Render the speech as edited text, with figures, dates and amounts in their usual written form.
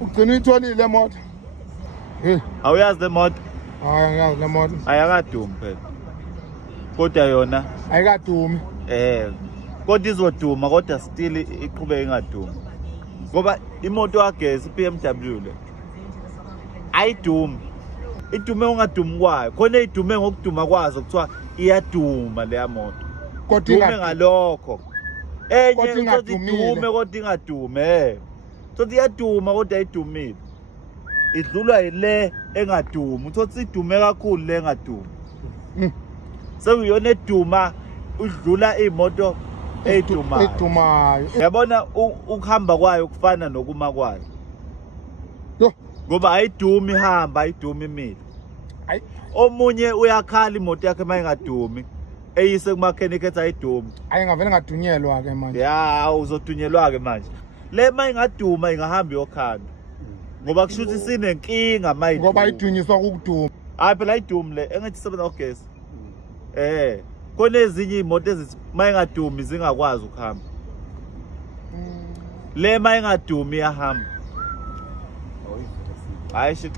Ugcina uyitholile le moto. Awuyazi le moto? Angazi le moto. Ayakadumi phela. Kodwa yona ayikadumi. Kodwa izoduma kodwa still iqhubeka ingadumi. Ngoba imoto yagesi BMW le. Ayidumi. Idume ungadumi kwayo. Khona idume ngokuduma kwazo kuthiwa iyaduma le moto. Kodwa Dume ngalokho. Enye uthi idume kodwa ingadume. Sothi iyaduma kodwa ayidumile. Idlulwa ile engadumi. Uthi idume kakhulu le engadumi. Sekuyona eduma udlula imoto edumayo. Edumayo. Yabona ukuhamba kwayo kufana nokuma kwayo. Yo, ngoba ayidumi ihamba ayidumi imile. Hayi. Omunye uyakhala imoto yakhe mayingadumi. Eyise kuma mechanic ethi ayidumi. Ayingavele ngadunyelwa ke manje. Ya, uzodunyelwa ke manje. Le mayingaduma ingahamba yokhanda. Ngoba kushuthi sinenkinga mayidumi. Ngoba idunyiswa ukuduma. Hayi phela ayidumi le engathi sebenza ugesi. Kone ezinye imoto ezithi mayingadumi zingakwazi ukuhamba. Le mayingadumi iyahamba. Hayi shit.